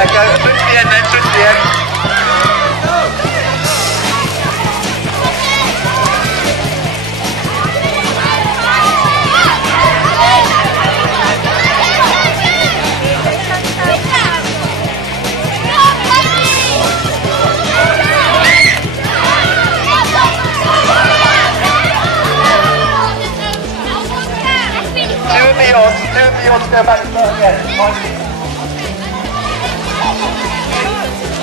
Yeah, go through to the end then, through to the end. You want to go back and start again?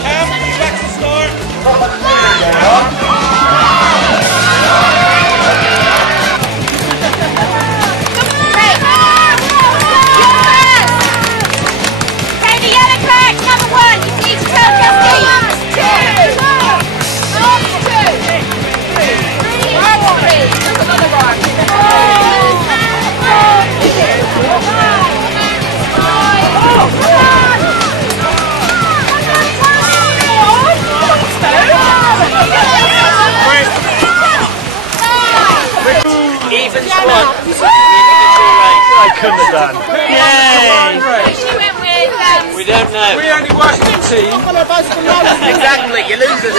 Cam, back to start. Okay, the yellow crack, number 1, you need to tell Even squad. I couldn't have done. Yay! She went with, we don't know. We only work in team. Exactly, you losers.